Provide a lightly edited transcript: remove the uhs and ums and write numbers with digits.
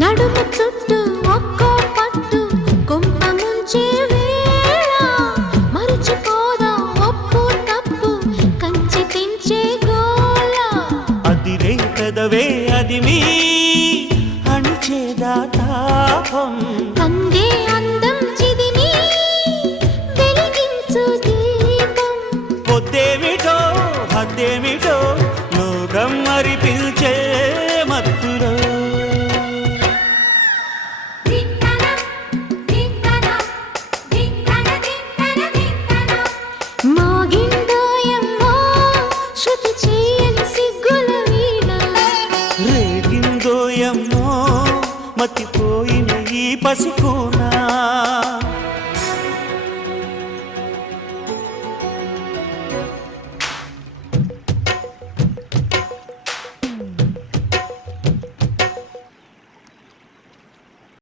నడుము చుట్టూ ఒక్కో పట్టు కొంప ముంచే వేళ మరచిపోదా ఒప్పు తప్పు కంచి తెంచే గోల అదిరే పెదవే అది మీ అణిచేదా తాపం కందే అందం చిదిమి వెలిగించు దీపం పొద్దేమిటో హద్దేమిటో లోకం మరి పిల్చే మత్తులో మోగిందోయమ్మో శృతి చేయని సిగ్గుల వీణ రేగిందోయమ్మో మతిపోయిన ఈ పసికూనా